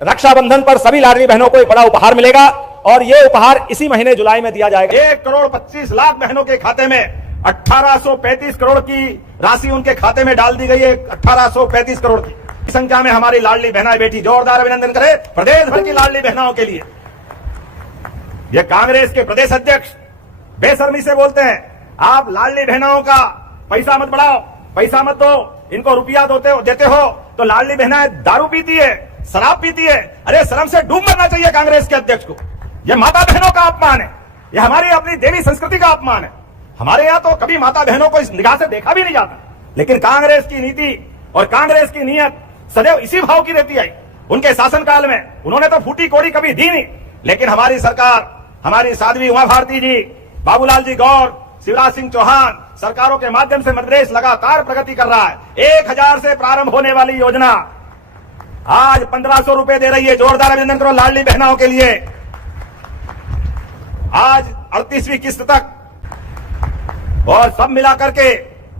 रक्षाबंधन पर सभी लाडली बहनों को एक बड़ा उपहार मिलेगा और ये उपहार इसी महीने जुलाई में दिया जाएगा। 1,25,00,000 बहनों के खाते में 1835 करोड़ की राशि उनके खाते में डाल दी गई है। 1835 करोड़ की संख्या में हमारी लाडली बहनाएं बेटी, जोरदार अभिनंदन करें प्रदेश भर की लाडली बहनों के लिए। ये कांग्रेस के प्रदेश अध्यक्ष बेशर्मी से बोलते हैं, आप लाडली बहनों का पैसा मत बढ़ाओ, पैसा मत दो, इनको रुपया देते हो तो लाडली बहनाएं दारू पीती है, शराब पीती है। अरे शर्म से डूब मरना चाहिए कांग्रेस के अध्यक्ष को। यह माता बहनों का अपमान है, यह हमारी अपनी देवी संस्कृति का अपमान है। हमारे यहाँ तो कभी माता बहनों को इस निगाह से देखा भी नहीं जाता, लेकिन कांग्रेस की नीति और कांग्रेस की नीयत सदैव इसी भाव की रहती आई। उनके शासनकाल में उन्होंने तो फूटी कोड़ी कभी दी नहीं, लेकिन हमारी सरकार, हमारी साध्वी उमा भारती जी, बाबूलाल जी गौर, शिवराज सिंह चौहान सरकारों के माध्यम से मध्य प्रदेश लगातार प्रगति कर रहा है। 1,000 से प्रारंभ होने वाली योजना आज 1,500 रुपए दे रही है। जोरदार अभिनंदन करो लाडली बहनों के लिए। आज 38वीं किस्त तक, और सब मिलाकर के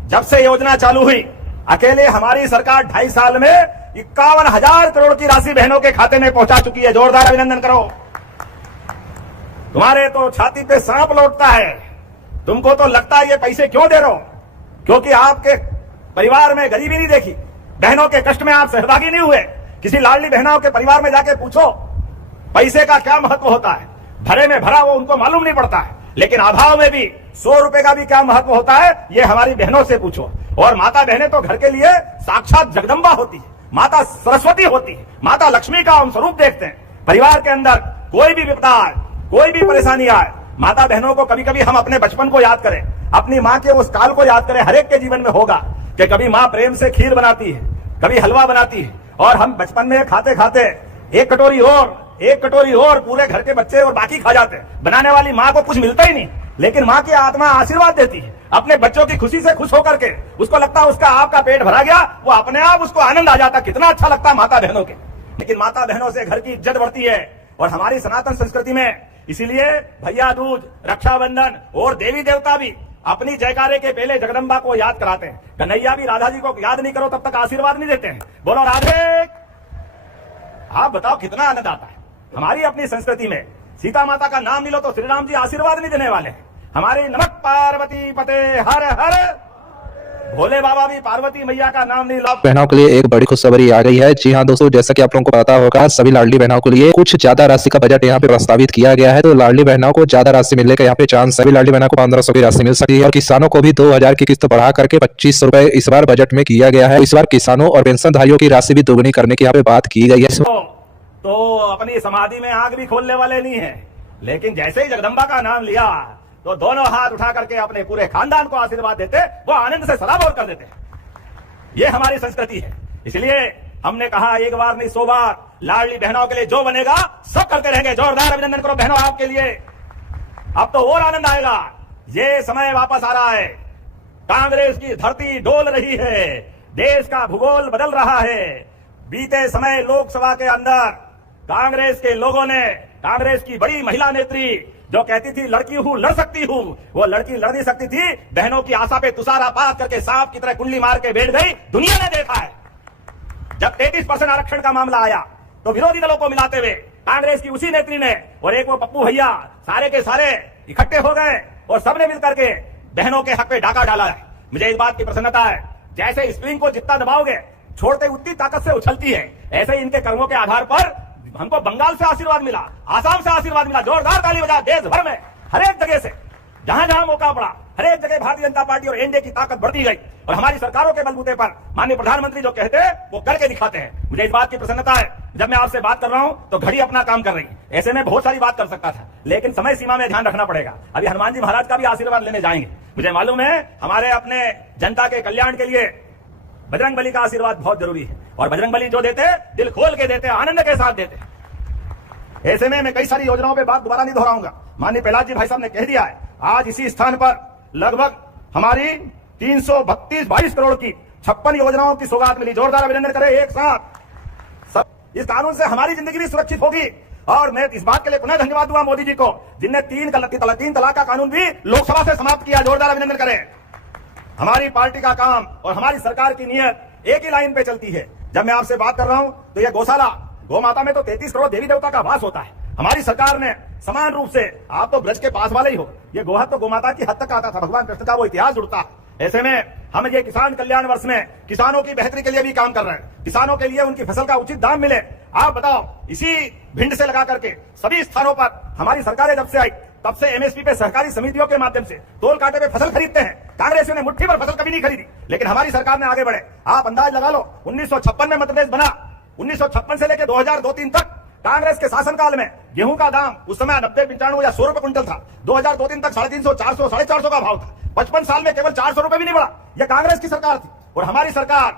जब से योजना चालू हुई, अकेले हमारी सरकार 2.5 साल में 51,000 करोड़ की राशि बहनों के खाते में पहुंचा चुकी है। जोरदार अभिनंदन करो। तुम्हारे तो छाती पे सांप लौटता है, तुमको तो लगता है ये पैसे क्यों दे रहे हो, क्योंकि आपके परिवार में गरीबी नहीं देखी, बहनों के कष्ट में आप सहभागी नहीं हुए। किसी लाडली बहनों के परिवार में जाके पूछो पैसे का क्या महत्व होता है। भरे में भरा वो उनको मालूम नहीं पड़ता है, लेकिन अभाव में भी 100 रुपए का भी क्या महत्व होता है ये हमारी बहनों से पूछो। और माता बहनें तो घर के लिए साक्षात जगदम्बा होती है, माता सरस्वती होती है, माता लक्ष्मी का हम स्वरूप देखते हैं। परिवार के अंदर कोई भी विपदा आए, कोई भी परेशानी आए, माता बहनों को कभी कभी हम अपने बचपन को याद करें, अपनी माँ के उस काल को याद करें। हर एक के जीवन में होगा कि कभी माँ प्रेम से खीर बनाती है, कभी हलवा बनाती है, और हम बचपन में खाते खाते एक कटोरी और पूरे घर के बच्चे और बाकी खा जाते हैं। बनाने वाली माँ को कुछ मिलता ही नहीं, लेकिन माँ की आत्मा आशीर्वाद देती है। अपने बच्चों की खुशी से खुश होकर के उसको लगता है उसका आपका पेट भरा गया, वो अपने आप उसको आनंद आ जाता। कितना अच्छा लगता है माता बहनों के। लेकिन माता बहनों से घर की इज्जत बढ़ती है। और हमारी सनातन संस्कृति में इसीलिए भैया दूज, रक्षाबंधन और देवी देवता भी अपनी जयकारे के पहले जगदम्बा को याद कराते हैं। कन्हैया भी राधा जी को याद नहीं करो तब तक आशीर्वाद नहीं देते हैं। बोलो राधे। आप बताओ कितना आनंद आता है। हमारी अपनी संस्कृति में सीता माता का नाम नहीं लो तो श्री राम जी आशीर्वाद नहीं देने वाले हैं। हमारे नमक पार्वती पते हर हर, भोले बाबा भी पार्वती मैया का नाम नहीं लो। बहनों के लिए एक बड़ी खुशखबरी आ गई है। जी हाँ दोस्तों, जैसा कि आप लोगों को पता होगा, सभी लाडली बहनों के लिए कुछ ज्यादा राशि का बजट यहाँ पे प्रस्तावित किया गया है। तो लाडली बहनों को ज्यादा राशि मिलने का यहाँ पे चांस, सभी लाडली बहनों को 1,500 की राशि मिल सकती है। और किसानों को भी 2,000 की किस्त बढ़ा करके 25 रुपए इस बार बजट में किया गया है। इस बार किसानों और पेंशनधारियों की राशि भी दोगुनी करने की यहाँ पे बात की गई है। तो अपनी समाधि में आग भी खोलने वाले नहीं है, लेकिन जैसे ही जगदम्बा का नाम लिया तो दोनों हाथ उठा करके अपने पूरे खानदान को आशीर्वाद देते, वो आनंद से सराबोर कर देते। ये हमारी संस्कृति है। इसलिए हमने कहा एक बार नहीं 100 बार, लाडली बहनों के लिए जो बनेगा सब करते रहेंगे। जोरदार अभिनंदन करो बहनों आपके लिए। अब तो और आनंद आएगा। ये समय वापस आ रहा है, कांग्रेस की धरती डोल रही है, देश का भूगोल बदल रहा है। बीते समय लोकसभा के अंदर कांग्रेस के लोगों ने, कांग्रेस की बड़ी महिला नेत्री जो कहती थी लड़की हूं लड़ सकती हूं, वो लड़की लड़ नहीं सकती थी। बहनों की आशा पे तुषारापात करके सांप की तरह कुंडली मार के बैठ गई। दुनिया ने देखा है जब 33% आरक्षण का मामला आया तो विरोधी दलों को मिलाते हुए कांग्रेस की उसी नेत्री ने और एक वो पप्पू भैया सारे के सारे इकट्ठे हो गए और सबने मिलकर के बहनों के हक पे डाका डाला है। मुझे इस बात की प्रसन्नता है, जैसे स्प्रिंग को जितना दबाओगे छोड़ते उतनी ताकत से उछलती है, ऐसे ही इनके कर्मों के आधार पर हमको बंगाल से आशीर्वाद मिला, आसाम से आशीर्वाद मिला। जोरदार ताली बजा। देश भर में हर एक जगह से जहां जहां मौका पड़ा, हर एक जगह भारतीय जनता पार्टी और एनडीए की ताकत बढ़ती गई। और हमारी सरकारों के बलबूते पर माननीय प्रधानमंत्री जो कहते हैं वो करके दिखाते हैं। मुझे इस बात की प्रसन्नता है, जब मैं आपसे बात कर रहा हूं तो घड़ी अपना काम कर रही है। ऐसे में बहुत सारी बात कर सकता था, लेकिन समय सीमा में ध्यान रखना पड़ेगा। अभी हनुमान जी महाराज का भी आशीर्वाद लेने जाएंगे। मुझे मालूम है हमारे अपने जनता के कल्याण के लिए बजरंग बली का आशीर्वाद बहुत जरूरी है। और बजरंग बली जो देते दिल खोल के देते, आनंद के साथ देते। ऐसे में मैं कई सारी योजनाओं पे बात दोबारा नहीं दोहराऊंगा। माननीय प्रहलाद जी भाई साहब ने कह दिया है, आज इसी स्थान पर लगभग हमारी 332 करोड़ की 56 योजनाओं की सौगात मिली। जोरदार अभिनंदन करें एक साथ। इस कानून से हमारी जिंदगी भी सुरक्षित होगी। और मैं इस बात के लिए पुनः धन्यवाद दूंगा मोदी जी को, जिनने 3 तलाक का कानून भी लोकसभा से समाप्त किया। जोरदार अभिनंदन करें। हमारी पार्टी का काम और हमारी सरकार की नीयत एक ही लाइन पे चलती है। जब मैं आपसे बात कर रहा हूं तो ये गौशाला गौ माता में तो 33 करोड़ देवी देवता का वास होता है। हमारी सरकार ने समान रूप से, आप तो ब्रज के पास वाले ही हो, ये गोहत तो गोमाता की हद तक आता था, भगवान कृष्ण का वो इतिहास जुड़ता है। ऐसे में हम ये किसान कल्याण वर्ष में किसानों की बेहतरी के लिए भी काम कर रहे हैं, किसानों के लिए उनकी फसल का उचित दाम मिले। आप बताओ, इसी भिंड से लगा करके सभी स्थानों पर हमारी सरकारें जब से आई तब से एमएसपी पे सहकारी समितियों के माध्यम से तोल कांटे पे फसल खरीदते हैं। कांग्रेसियों ने मुट्ठी भर फसल कभी नहीं खरीदी, लेकिन हमारी सरकार ने आगे बढ़े। आप अंदाज लगा लो, 1956 में मध्य प्रदेश बना, 1956 से लेकर 2002-3 तक कांग्रेस के शासनकाल में गेहूं का दाम उस समय 90-95 या 100 रुपए क्विंटल था। 2002-3 तक 350, 400, 450 का भाव था। 55 साल में केवल 400 रुपए भी नहीं बढ़ा। यह कांग्रेस की सरकार थी और हमारी सरकार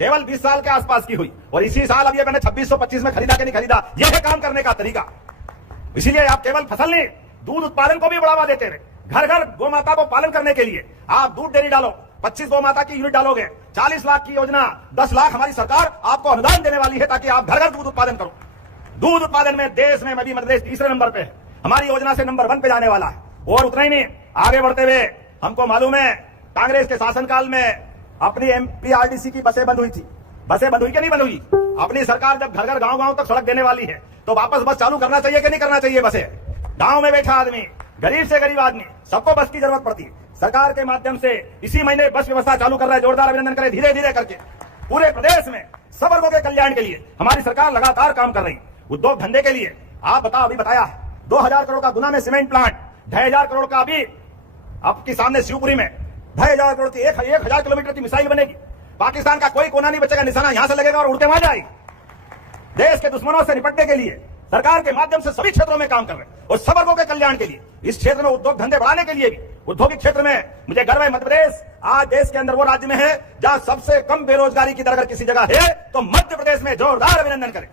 केवल 20 साल के आसपास की हुई, और इसी साल अब ये मैंने 2625 में खरीदा कि नहीं खरीदा, यह है काम करने का तरीका। इसीलिए आप केवल फसल नहीं, दूध उत्पादन को भी बढ़ावा देते रहे। घर घर गौ माता को पालन करने के लिए आप दूध डेयरी डालो, 25 गौ माता की यूनिट डालोगे, 40 लाख की योजना, 10 लाख हमारी सरकार आपको अनुदान देने वाली है ताकि आप घर घर दूध उत्पादन करो। दूध उत्पादन में देश में मध्य प्रदेश तीसरे नंबर पे है, हमारी योजना से नंबर 1 पे जाने वाला है। और उतना ही नहीं, आगे बढ़ते हुए हमको मालूम है कांग्रेस के शासनकाल में अपनी एमपीआरडीसी की बसें बंद हुई थी। बसें बंद हुई कि नहीं बंद हुई? अपनी सरकार जब घर घर गांव गांव तक सड़क देने वाली है तो वापस बस चालू करना चाहिए कि नहीं करना चाहिए? बसें गांव में बैठा आदमी, गरीब से गरीब आदमी, सबको बस की जरूरत पड़ती है। सरकार के माध्यम से इसी महीने बस व्यवस्था चालू कर रहा है, जोरदार अभिनंदन करें। धीरे धीरे करके पूरे प्रदेश में सब वर्गों के कल्याण के लिए हमारी सरकार लगातार काम कर रही है। उद्योग धंधे के लिए आप बताओ, अभी बताया 2000 करोड़ का गुना में सीमेंट प्लांट, 2500 करोड़ का अभी आपके सामने शिवपुरी में 2500 करोड़ की 1000 किलोमीटर की मिसाइल बनेगी। पाकिस्तान का कोई कोना नहीं बचेगा, निशाना यहां से लगेगा और उड़ते वहां जाएगी। देश के दुश्मनों से निपटने के लिए सरकार के माध्यम से सभी क्षेत्रों में काम कर रहे हैं और सब वर्गों के कल्याण के लिए। इस क्षेत्र में उद्योग धंधे बढ़ाने के लिए भी, औद्योगिक क्षेत्र में मुझे गर्व है, मध्य प्रदेश आज देश के अंदर वो राज्य में है जहां सबसे कम बेरोजगारी की दर अगर किसी जगह है तो मध्य प्रदेश में। जोरदार अभिनंदन करें।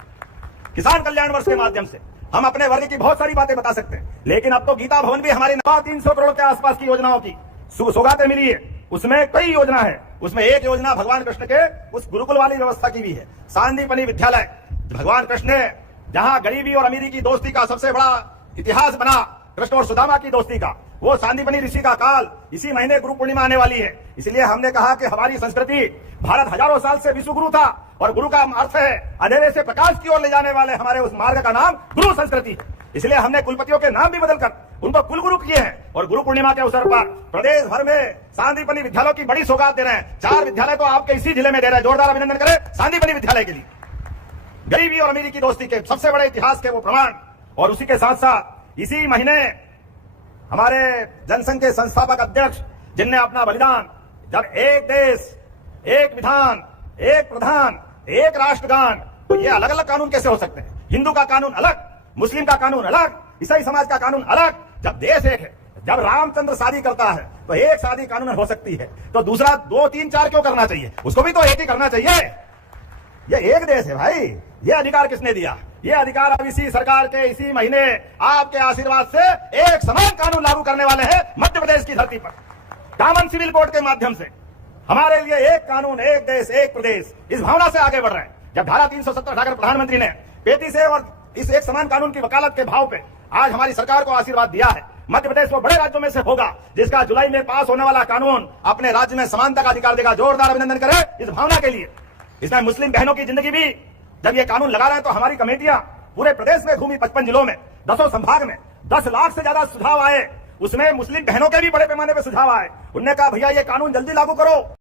किसान कल्याण वर्ष के माध्यम से हम अपने वर्ग की बहुत सारी बातें बता सकते हैं, लेकिन अब तो गीता भवन भी हमारी 300 करोड़ के आसपास की योजनाओं की सौगातें मिली है। उसमें कई योजना है, उसमें एक योजना भगवान कृष्ण के उस गुरुकुल वाली व्यवस्था की भी है, सांदीपनि विद्यालय। भगवान कृष्ण ने जहां गरीबी और अमीरी की दोस्ती का सबसे बड़ा इतिहास बना, कृष्ण और सुदामा की दोस्ती का, वो सांदीपनि ऋषि का काल इसी महीने गुरु पूर्णिमा आने वाली है। इसलिए हमने कहा कि हमारी संस्कृति, भारत हजारों साल से विश्व गुरु था और गुरु का अर्थ है अंधेरे से प्रकाश की ओर ले जाने वाले हमारे उस मार्ग का नाम गुरु संस्कृति। इसलिए हमने कुलपतियों के नाम भी बदलकर उनको कुलगुरु किए हैं और गुरु पूर्णिमा के अवसर पर प्रदेश भर में सांदीपनि विद्यालयों की बड़ी सौगात दे रहे हैं। 4 विद्यालय तो आपके इसी जिले में दे रहे हैं। जोरदार अभिनंदन करें सांदीपनि विद्यालय के लिए। गरीबी और अमीरी की दोस्ती के सबसे बड़े इतिहास के वो प्रमाण। और उसी के साथ साथ इसी महीने हमारे जनसंघ के संस्थापक अध्यक्ष जिनने अपना बलिदान, जब एक देश, एक विधान, एक प्रधान, एक राष्ट्रगान, तो ये अलग अलग कानून कैसे हो सकते हैं? हिंदू का कानून अलग, मुस्लिम का कानून अलग, ईसाई समाज का कानून अलग। जब देश एक है, जब रामचंद्र शादी करता है तो एक शादी कानून हो सकती है, तो दूसरा 2, 3, 4 क्यों करना चाहिए? उसको भी तो एक ही करना चाहिए। ये एक देश है भाई। ये अधिकार किसने दिया? ये अधिकार अब इसी सरकार के इसी महीने आपके आशीर्वाद से एक समान कानून लागू करने वाले हैं मध्य प्रदेश की धरती पर। कॉमन सिविल कोड के माध्यम से हमारे लिए एक कानून, एक देश, एक प्रदेश, इस भावना से आगे बढ़ रहे हैं। जब धारा 370 हटाकर प्रधानमंत्री ने पेटी से और इस एक समान कानून की वकालत के भाव पे आज हमारी सरकार को आशीर्वाद दिया है। मध्य प्रदेश वो बड़े राज्यों में से होगा जिसका जुलाई में पास होने वाला कानून अपने राज्य में समानता का अधिकार देगा। जोरदार अभिनंदन करें इस भावना के लिए। इसमें मुस्लिम बहनों की जिंदगी भी, जब ये कानून लगा रहे हैं तो हमारी कमेटियां पूरे प्रदेश में घूमी, 55 जिलों में, 10 संभाग में 10 लाख से ज्यादा सुझाव आए। उसमें मुस्लिम बहनों के भी बड़े पैमाने पर सुझाव आए। उन्होंने कहा भैया ये कानून जल्दी लागू करो।